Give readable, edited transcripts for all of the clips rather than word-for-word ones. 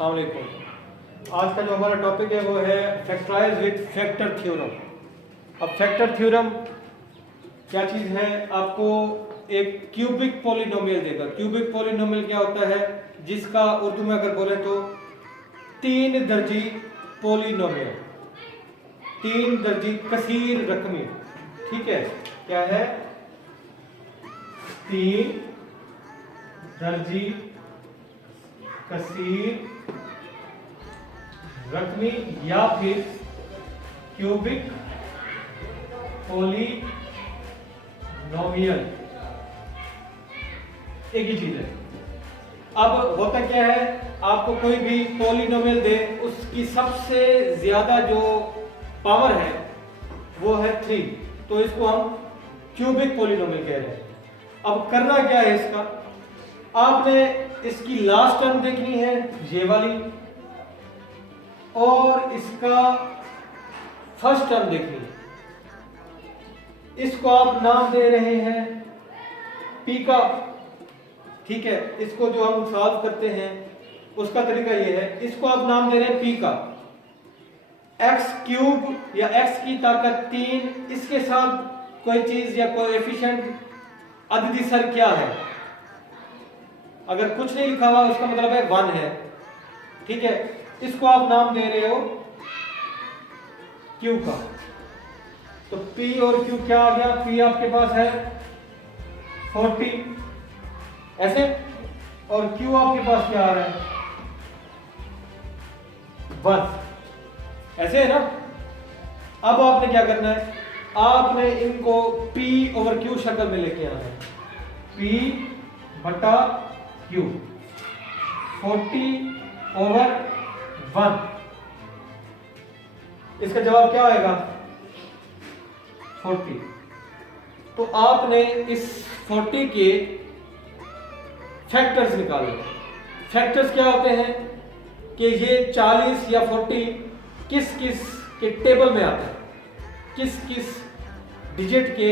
अस्सलाम वालेकुम। आज का जो हमारा टॉपिक है वो है फैक्टराइज विद फैक्टर थ्योरम। अब फैक्टर थ्योरम क्या चीज़ है? आपको एक क्यूबिक पॉलिनोमियल देगा। क्यूबिक पॉलिनोमियल क्या होता है? जिसका उर्दू में अगर बोले तो तीन दर्जी पॉलिनोमियल, तीन दर्जी कसीर रकमी। ठीक है, क्या है? तीन दर्जी कसीर रकमी या फिर क्यूबिक पॉलिनोमियल, एक ही चीज है। अब होता क्या है, आपको कोई भी पॉलिनोमियल दे, उसकी सबसे ज्यादा जो पावर है वो है 3, तो इसको हम क्यूबिक पॉलिनोमियल कह रहे हैं। अब करना क्या है इसका? आपने इसकी लास्ट टर्म देखनी है ये वाली, और इसका फर्स्ट टर्म देखनी है। इसको आप नाम दे रहे हैं पी का। ठीक है, इसको जो हम सॉल्व करते हैं उसका तरीका ये है, इसको आप नाम दे रहे हैं पी का। एक्स क्यूब या एक्स की ताकत 3, इसके साथ कोई चीज या कोएफिशिएंट अददी सर क्या है? अगर कुछ नहीं लिखा हुआ उसका मतलब है 1 है। ठीक है, इसको आप नाम दे रहे हो क्यू का। तो P और Q क्या आ गया? P आपके पास है 40 ऐसे, और Q आपके पास क्या आ रहा है? 1 ऐसे है ना। अब आपने क्या करना है? आपने इनको P ओवर Q शक्ल में लेके आना है। P बटा Q 40 ओवर 1। इसका जवाब क्या आएगा? 40। तो आपने इस 40 के फैक्टर्स निकाले। फैक्टर्स क्या होते हैं कि ये 40 या 40 किस किस के टेबल में आता है, किस किस डिजिट के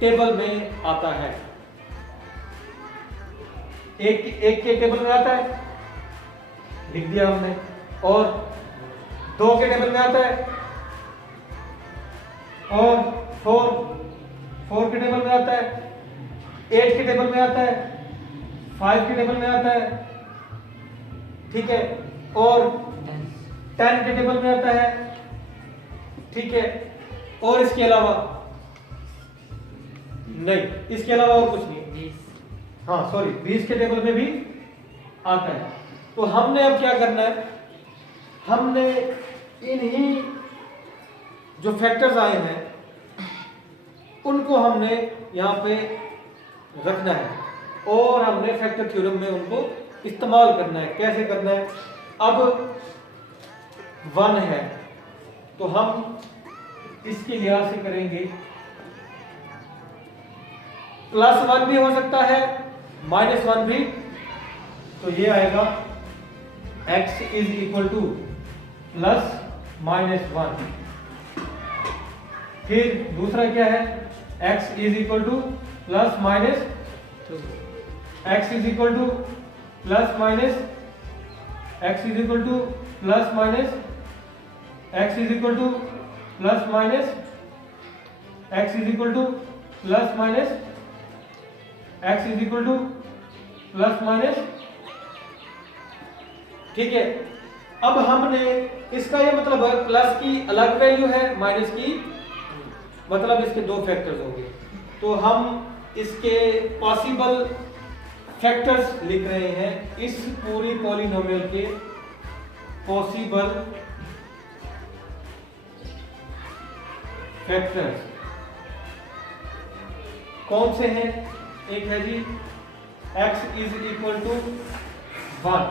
टेबल में आता है। एक के टेबल में आता है, लिख दिया हमने, और 2 के टेबल में आता है, और 4 के टेबल में आता है, 8 के टेबल में आता है, 5 के टेबल में आता है। ठीक है, और 10 के टेबल में आता है। ठीक है, और इसके अलावा नहीं, इसके अलावा और कुछ नहीं। हाँ सॉरी, 20 के टेबल में भी आता है। तो हमने अब क्या करना है? हमने इन्हीं जो फैक्टर्स आए हैं उनको हमने यहाँ पे रखना है, और हमने फैक्टर थ्योरम में उनको इस्तेमाल करना है। कैसे करना है? अब 1 है तो हम इसके लिहाज से करेंगे, +1 भी हो सकता है, -1 भी। तो ये आएगा x इज इक्वल टू +-1। फिर दूसरा क्या है? x is equal to +-2, x is equal to +-, x is equal to +-, x is equal to +-, x is equal to +-, x is equal to +-। ठीक है, अब हमने इसका ये मतलब है प्लस की अलग वैल्यू है, माइनस की मतलब इसके 2 फैक्टर्स होंगे। तो हम इसके पॉसिबल फैक्टर्स लिख रहे हैं, इस पूरी पॉलिनोमियल के पॉसिबल फैक्टर्स कौन से हैं? एक है जी x इज इक्वल टू 1,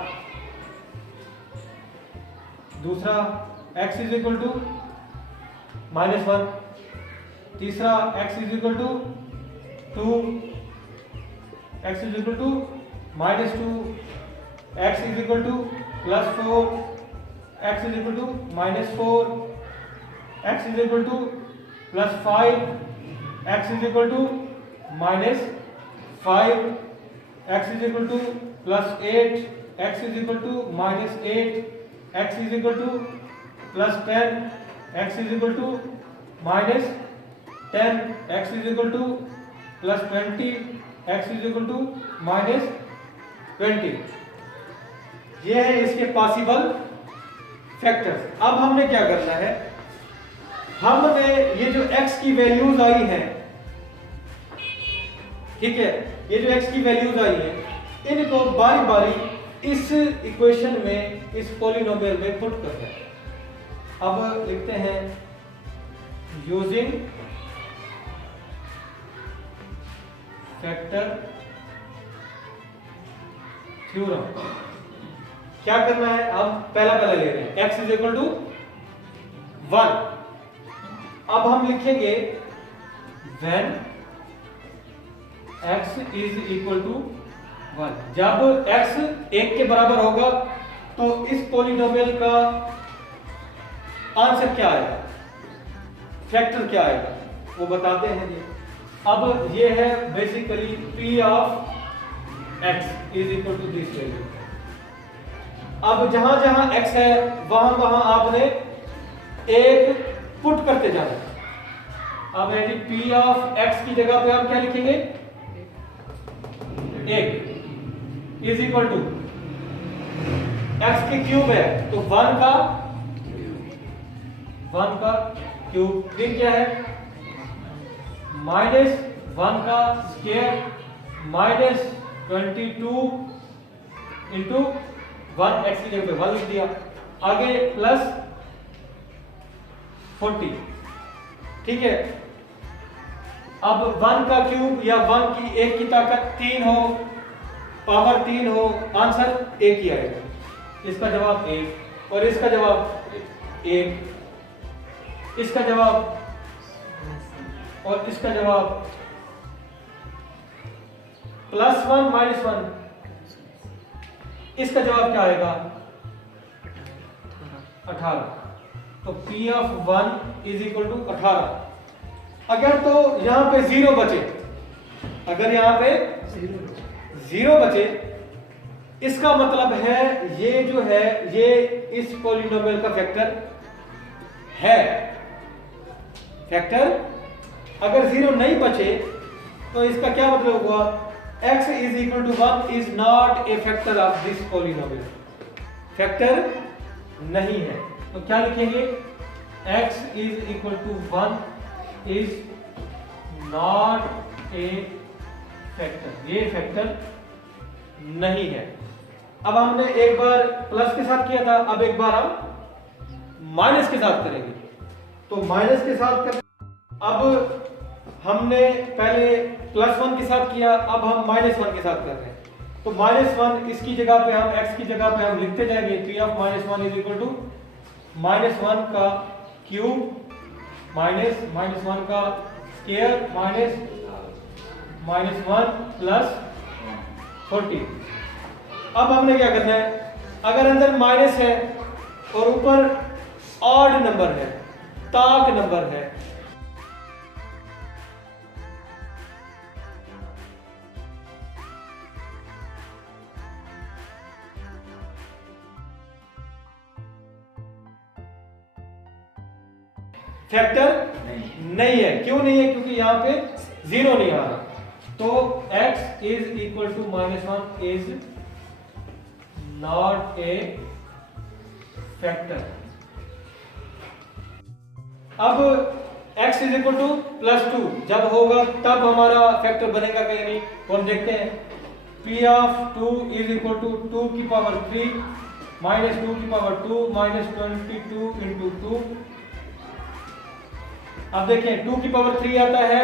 दूसरा x इज इक्वल टू -1, तीसरा x is equal to 2, x is equal to -2, x is equal to +4, x is equal to -4, x is equal to +5, x is equal to -5, x is equal to +8, x is equal to -8, x is equal to +10, x is equal to -10, x is equal to +20, x is equal to -20। ये है इसके possible factors. अब हमने क्या करना है, हमने ये जो x की वैल्यूज आई हैं, ठीक है, ये जो x की वैल्यूज आई हैं इनको बारी बारी इस इक्वेशन में, इस पॉलिनोमियल में पुट करना है। अब लिखते हैं यूजिंग फैक्टर थ्योरम। क्या करना है, अब पहला ले रहे हैं x इज इक्वल टू 1। अब हम लिखेंगे when x is equal to 1। जब x 1 के बराबर होगा तो इस पॉलिनोमियल का आंसर क्या आएगा, फैक्टर क्या आएगा, वो बताते हैं जी। अब ये है basically p of x is equal to this value. अब जहां जहां x है वहां वहां आपने एक पुट करते जाना। अब है जी p ऑफ x की जगह पे आप क्या लिखेंगे, 1 इज इक्वल टू x की क्यूब है तो 1 का क्यूब, फिर क्या है -1 का स्क्वायर -22 इंटू 1, x की जगह पे 1 लिख दिया, आगे प्लस 40, ठीक है। अब 1 का क्यूब या 1 की 1 की ताकत 3 हो, पावर 3 हो, आंसर 1 ही आएगा। इसका जवाब 1 और इसका जवाब 1, इसका जवाब और इसका जवाब +1 -1, इसका जवाब क्या आएगा 18। तो p of 1 is equal to 18। अगर तो यहां पे 0 बचे, अगर यहां पे 0 बचे, इसका मतलब है ये जो है ये इस पॉलिनोमियल का फैक्टर है। फैक्टर अगर 0 नहीं बचे तो इसका क्या मतलब हुआ, x is equal to 1 is not a factor of this polynomial, factor नहीं है। तो क्या लिखेंगे, x is equal to 1 is not a factor, ये फैक्टर नहीं है। अब हमने एक बार प्लस के साथ किया था, अब एक बार हम माइनस के साथ करेंगे। तो माइनस के साथ कर, अब हमने पहले +1 के साथ किया, अब हम -1 के साथ कर रहे हैं। तो -1 इसकी जगह पे हम x की जगह पे हम लिखते जाएंगे p of -1 is equal to -1 का क्यूब -1 का स्क्वायर -1 प्लस 40। अब हमने क्या करना है, अगर अंदर माइनस है और ऊपर ऑड नंबर है, ताक नंबर है, फैक्टर नहीं है। क्यों नहीं है, क्योंकि यहां पे 0 नहीं आ रहा। तो x is equal to -1 is not a factor. अब x इज इक्वल टू +2 जब होगा तब हमारा फैक्टर बनेगा कि नहीं, तो हम देखते हैं। p of 2 is equal to 2 की पावर 3 -2 की पावर 2 -22 इंटू 2। अब देखें 2 की पावर 3 आता है,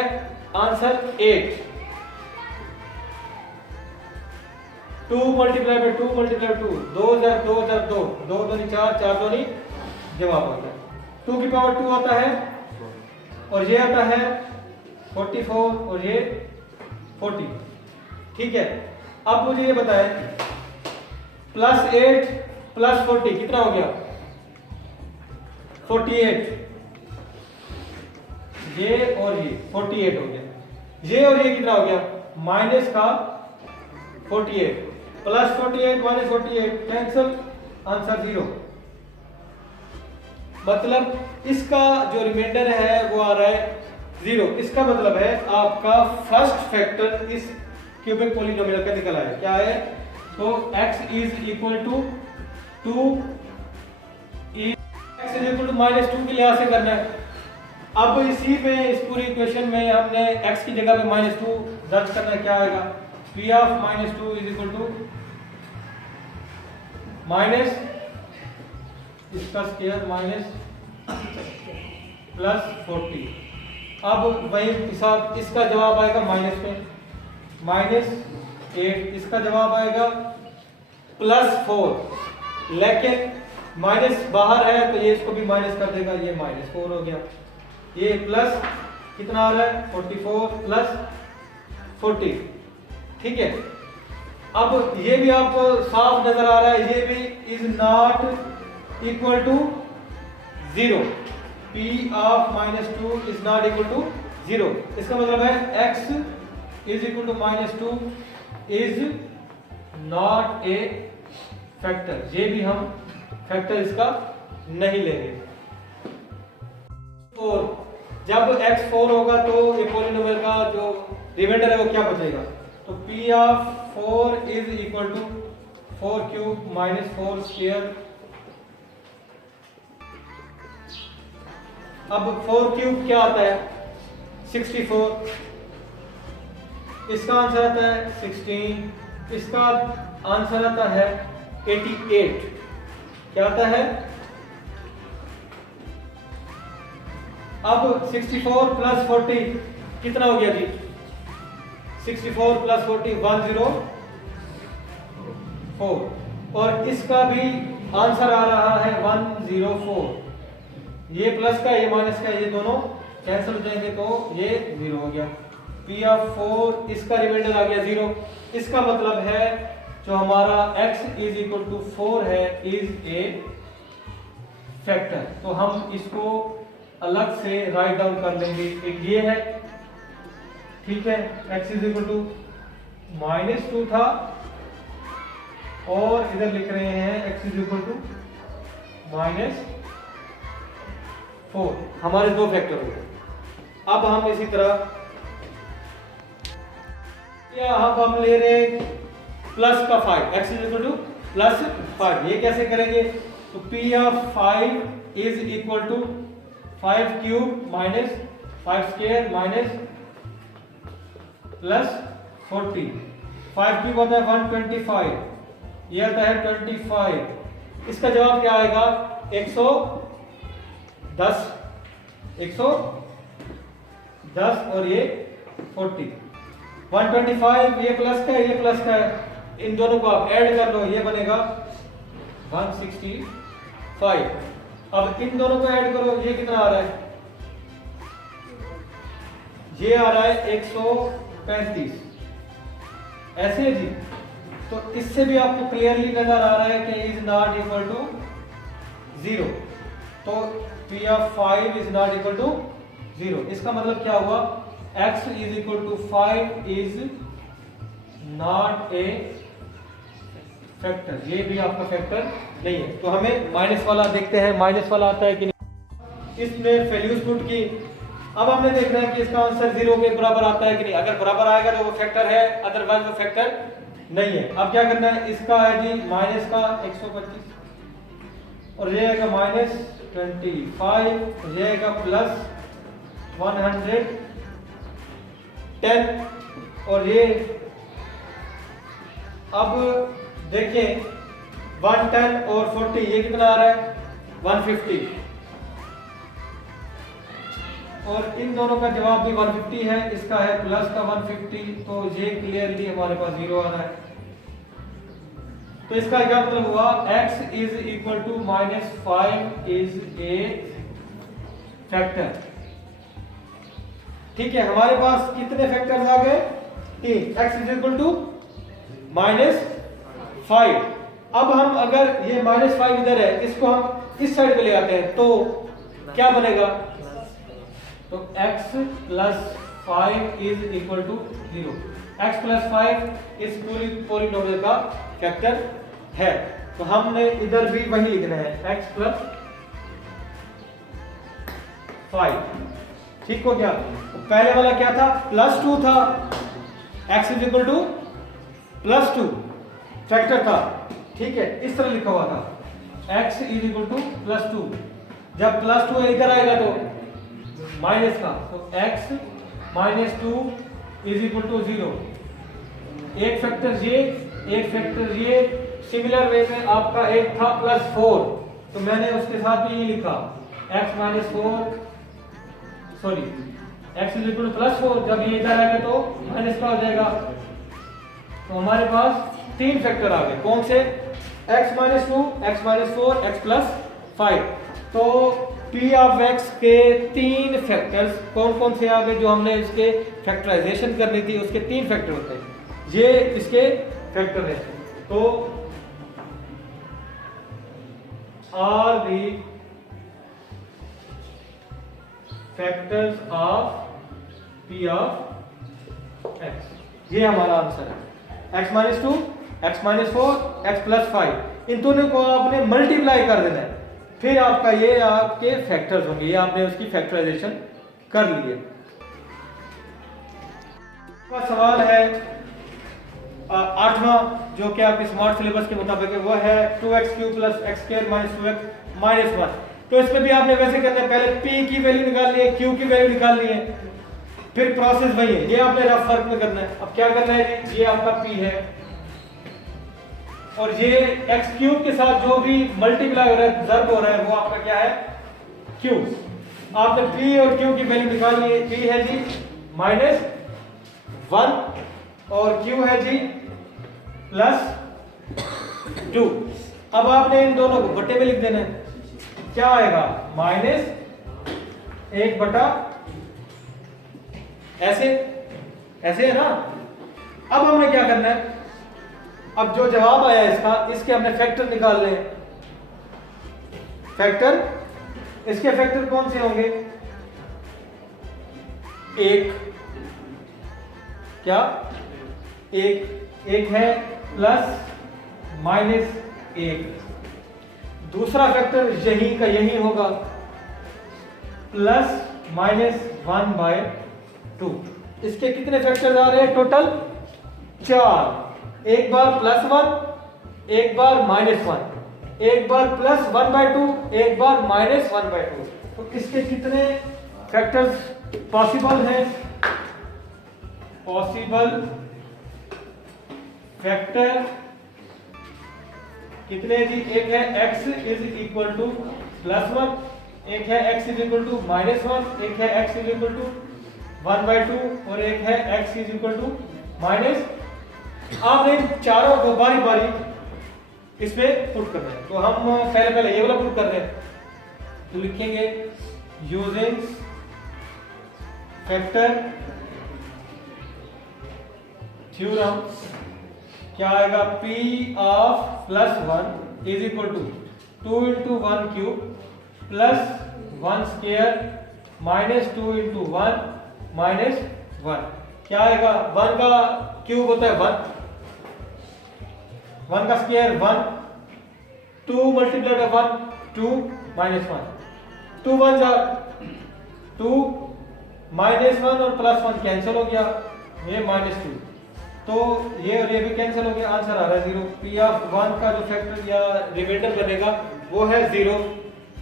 आंसर 8। 2 मल्टीप्लाई बाय 2 मल्टीप्लाई 2 2000 2002 2 दूनी 4 4 दूनी जवाब आता है। 2 की पावर 2 आता है और ये आता है 44 और ये 40, ठीक है। अब मुझे ये बताएं +8 + 40 कितना हो गया, 48। ये और ये 48 हो गया, ये और ये कितना हो गया, माइनस का 48 प्लस 48 माइनस 48 कैंसिल, आंसर 0। मतलब इसका जो रिमाइंडर है वो आ रहा है 0। इसका मतलब है आपका फर्स्ट फैक्टर इस क्यूबिक पॉलिनोमियल का निकला है। क्या है? तो x is equal to 2, x is equal to minus 2 के लिहाज से करना है। अब इसी में इस पूरी इक्वेशन में हमने x की जगह पे माइनस 2 दर्ज करना है। क्या आएगा? p of minus 2 is equal to minus इसका स्क्वायर माइनस प्लस 40। अब वही हिसाब, इसका जवाब आएगा माइनस में, माइनस 8। इसका जवाब आएगा प्लस 4, लेकिन माइनस बाहर है तो ये इसको भी माइनस कर देगा, ये माइनस 4 हो गया। ये प्लस कितना आ रहा है? 44 प्लस 40। ठीक है, अब ये भी आपको साफ नजर आ रहा है, ये भी is not equal to 0। p of minus 2 is not equal to 0। इसका मतलब है x is equal to minus 2 is not a factor. ये भी हम फैक्टर इसका नहीं लेंगे। और जब x 4 होगा तो ये पॉलिनोमियल का जो रिमाइंडर है वो क्या बचेगा? तो p of 4 is equal to 4 cube minus 4 square. अब 4 क्यूब क्या आता है? 64। इसका आंसर आता है 16। इसका आंसर आता है 88। क्या आता है? अब 64 प्लस 40 कितना हो गया जी? 64 प्लस 40 104। और इसका भी आंसर आ रहा है 104। ये प्लस का ये माइनस का, ये दोनों कैंसिल हो जाएंगे तो ये 0 हो गया। p ऑफ 4 इसका रिमाइंडर आ गया 0। इसका मतलब है जो हमारा x इज इक्वल टू 4 है इज ए फैक्टर। तो हम इसको अलग से राइट डाउन कर लेंगे। एक ये है, ठीक है, x is equal to minus 2 था और इधर लिख रहे हैं x is equal to minus 4। हमारे दो फैक्टर हो गए। अब हम इसी तरह यहाँ हम ले रहे प्लस का 5, x is equal to plus 5। ये कैसे करेंगे? तो p of 5 is equal to 5 cube minus 5 square minus plus 40। 5 cube होता है 125, ये आता है 25। इसका जवाब क्या आएगा? 110 और ये 40। 125 ये प्लस का है, ये प्लस का है, इन दोनों को आप ऐड कर लो, ये बनेगा 165। अब इन दोनों को ऐड करो, ये कितना आ रहा है? ये आ रहा है 135। ऐसे है जी। तो इससे भी आपको क्लियरली नजर आ रहा है कि इज नॉट इक्वल टू 0। तो p of 5 is not equal to 0। इसका मतलब क्या हुआ? x is equal to 5 is not a factor. ये भी आपका फैक्टर नहीं है। तो हमें माइनस वाला देखते हैं, माइनस वाला आता है कि नहीं। इसमें वैल्यूज पुट की। अब हमने देखना है कि इसका आंसर 0 के बराबर आता है कि नहीं। अगर बराबर आएगा तो वो फैक्टर है, अदरवाइज वो फैक्टर नहीं है। अब क्या करना है? इसका है जी माइनस का 125 और ये आएगा माइनस 25, ये आएगा प्लस 110 और ये अब देखिए 110 और 40 ये कितना आ रहा है? 150। और इन दोनों का जवाब भी 150 है, इसका है प्लस का 150। तो ये क्लियरली हमारे पास 0 आ रहा है। तो इसका क्या मतलब हुआ? x is equal to minus 5 is a factor. ठीक है, हमारे पास कितने फैक्टर्स आ गए? 3। x is equal to minus 5। अब हम अगर ये माइनस 5 इधर है, इसको हम इस साइड पे ले आते हैं तो क्या बनेगा? तो x plus 5 is equal to 0। x plus 5 इस पूरी पॉलिनोमियल का फैक्टर है। तो हमने इधर भी वही लिखना है x प्लस 5। ठीक हो गया। तो पहले वाला क्या था, प्लस 2 था, x is equal to plus 2 factor था। ठीक है, इस तरह लिखा हुआ था x is equal to plus 2। जब प्लस 2 इधर आएगा तो माइनस का, तो x minus 2 is equal to 0। एक फैक्टर ये, एक फैक्टर ये। सिमिलर वे में आपका एक था प्लस 4, तो मैंने उसके साथ भी ये लिखा x minus 4, sorry x is equal to plus 4। जब ये इधर आएगा तो माइनस का हो जाएगा। तो हमारे पास तीन फैक्टर आ गए। कौन से, x minus 2, x minus 4, x plus 5। तो p ऑफ x के तीन फैक्टर्स कौन कौन से आ गए, जो हमने इसके फैक्टराइजेशन करनी थी उसके तीन फैक्टर होते हैं, ये इसके फैक्टर हैं। तो are the factors of p of x, ये हमारा आंसर है। x minus 2, x minus 4, x plus 5, इन दोनों को आपने मल्टीप्लाई कर देना है, फिर आपका ये आपके फैक्टर्स होंगे। ये आपने उसकी फैक्टराइजेशन कर ली है। का सवाल है 8वां, जो कि आपके स्मार्ट सिलेबस के मुताबिक है, वो है 2x cube plus x square minus 2x minus 1। तो इसमें भी आपने वैसे करना है, पहले p की वैल्यू निकालनी है, q की वैल्यू निकालनी है, फिर प्रोसेस वही है। ये आपने रफ वर्क में करना है। अब क्या करना है जी, ये आपका p है और ये x क्यूब के साथ जो भी मल्टीप्लाई हो रहा है, ज़र्ब हो रहा है, वो आपका क्या है, q। आपने p और q की वैल्यू निकालनी है। p है जी माइनस 1 और q है जी प्लस 2। अब आपने इन दोनों को बटे में लिख देना है। क्या आएगा, माइनस 1 बटा, ऐसे ऐसे है ना। अब हमने क्या करना है, अब जो जवाब आया इसका, इसके हमने फैक्टर निकालने हैं। फैक्टर, इसके फैक्टर कौन से होंगे, एक, क्या, एक है प्लस माइनस 1। दूसरा फैक्टर यही का यही होगा, प्लस माइनस 1/2। इसके कितने फैक्टर्स आ रहे हैं टोटल, 4। एक बार प्लस 1, एक बार माइनस 1, एक बार प्लस 1/2, एक बार माइनस 1/2। तो इसके कितने फैक्टर्स पॉसिबल हैं, पॉसिबल फैक्टर कितने जी, एक है x is equal to plus 1, एक है x is equal to minus 1, एक है x इज इक्वल टू 1/2 और एक है x is equal to minus. आपने इन चारों को बारी बारी इसमें पुट करना है। तो हम पहले ये वाला पुट कर रहे हैं। तो लिखेंगे यूजिंग फैक्टर थ्योरम, क्या आएगा, p of plus 1 is equal to 2 into 1 cube plus 1 square minus 2 into 1 minus 1। क्या आएगा, 1 का क्यूब होता है 1, 1 का स्क्वायर 1, 2 मल्टीप्लाइड बाय 1 2 माइनस 1, 2 1 जा 2 माइनस 1 और प्लस 1 कैंसिल हो गया, ये माइनस 2। तो ये और ये भी कैंसिल हो गया, आंसर आ रहा है 0। p ऑफ 1 का जो फैक्टर या रिमाइंडर बनेगा वो है 0।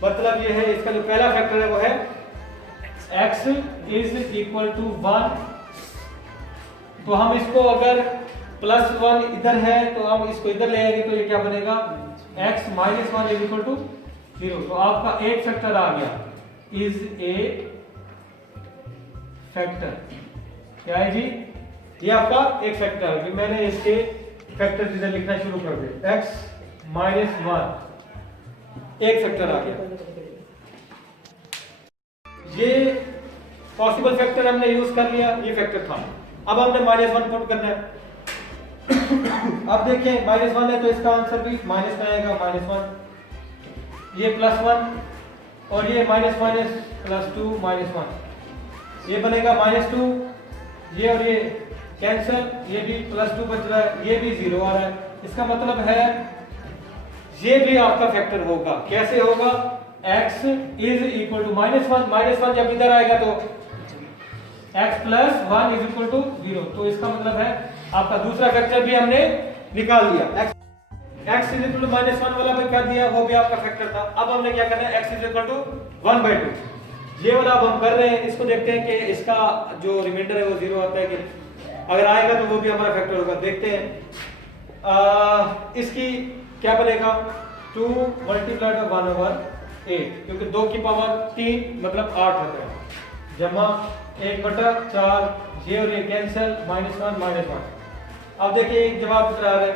मतलब ये है, इसका जो पहला फैक्टर है वो है x इज इक्वल टू 1। तो हम इसको अगर प्लस 1 इधर है तो हम इसको इधर ले आएंगे, तो ये क्या बनेगा, x minus 1 is equal to 0। तो आपका एक फैक्टर आ गया, इज ए फैक्टर। क्या है जी, ये आपका एक फैक्टर है। मैंने इसके फैक्टर इधर लिखना शुरू कर दिया, x माइनस 1 एक फैक्टर आ गया। ये पॉसिबल फैक्टर हमने यूज कर लिया, ये फैक्टर था। अब हमने माइनस 1 पुट करना है। अब देखें माइनस 1 है तो इसका आंसर भी माइनस में आएगा, माइनस 1। ये प्लस 1 और ये माइनस माइनस प्लस 2 माइनस 1, ये बनेगा माइनस 2। ये और ये कैंसिल, ये भी +2 बच रहा है, ये भी 0 आ रहा है। इसका मतलब है ये भी आपका फैक्टर होगा। कैसे होगा? x इज इक्वल टू -1, -1 जब इधर आएगा तो x + 1 इज इक्वल टू 0। तो इसका मतलब है आपका दूसरा फैक्टर भी हमने निकाल लिया। x इज इक्वल टू -1 वाला भी कर दिया, वो भी आपका फैक्टर था। अब हमने क्या करना है, x इज इक्वल टू 1/2। ये वाला अब हम कर रहे हैं, इसको देखते हैं कि इसका जो रिमाइंडर है वो 0 आता है कि अगर आएगा तो वो भी हमारा फैक्टर होगा। देखते हैं इसकी क्या बनेगा, 2 × 1/8, क्योंकि 2 की पावर 3 मतलब 8 होता है, जमा 1/4, ये और ये कैंसिल, -1 -1। अब देखिए जवाब कितना आ रहा है,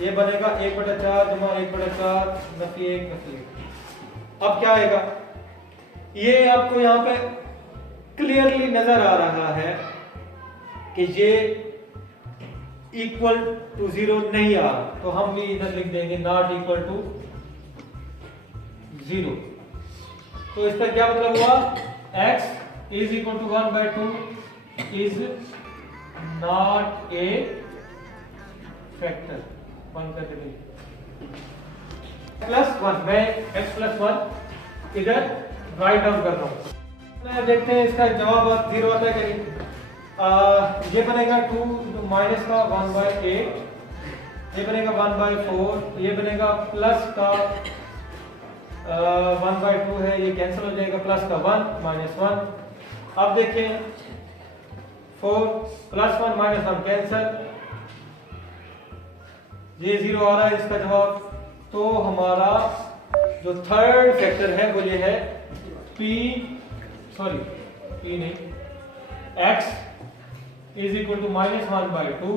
ये बनेगा 1/4 जमा 1/4 नफी 1 नफी 1। अब क्या आएगा, ये आपको यहाँ पे क्लियरली नजर आ रहा है कि ये इक्वल टू 0 नहीं आ रहा, तो हम भी इधर लिख देंगे नॉट इक्वल टू 0। तो इसका क्या मतलब हुआ, x is equal to 1/2 is not a factor. बंद करके देखिए, +1 मैं x + 1 इधर राइट डाउन कर रहा हूँ। देखते हैं इसका जवाब 0 आता है कि नहीं। ये बनेगा 2 माइनस का 1/8, ये बनेगा 1/4, ये बनेगा प्लस का 1/2 है, ये कैंसिल हो जाएगा, प्लस का 1 -1। अब देखें 4 +1 -1 कैंसिल, ये 0 आ रहा है इसका जवाब। तो हमारा जो थर्ड फैक्टर है वो ये है p नहीं, x इज इक्वल टू -1/2।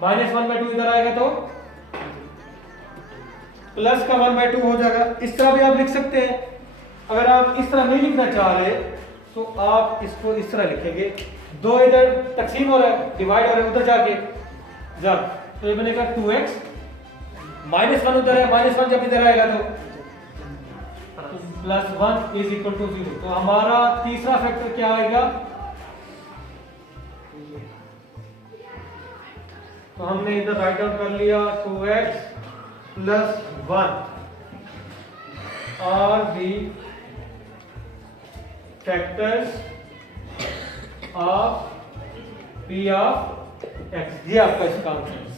-1/2 इधर आएगा तो प्लस का 1/2 हो जाएगा। इस तरह भी आप लिख सकते हैं। अगर आप इस तरह नहीं लिखना चाह रहे तो आप इसको इस तरह लिखेंगे, 2 इधर तकसीम हो रहा है, डिवाइड हो रहा है उधर जाके जब, तो ये बनेगा 2x, -1 उधर है, -1 जब इधर आएगा तो +1 इज इक्वल टू 0। तो हमारा तीसरा फैक्टर क्या आएगा, तो हमने इधर राइट डाउन कर लिया 2x + 1 are the factors of p of x। ये आपका इसका आंसर है।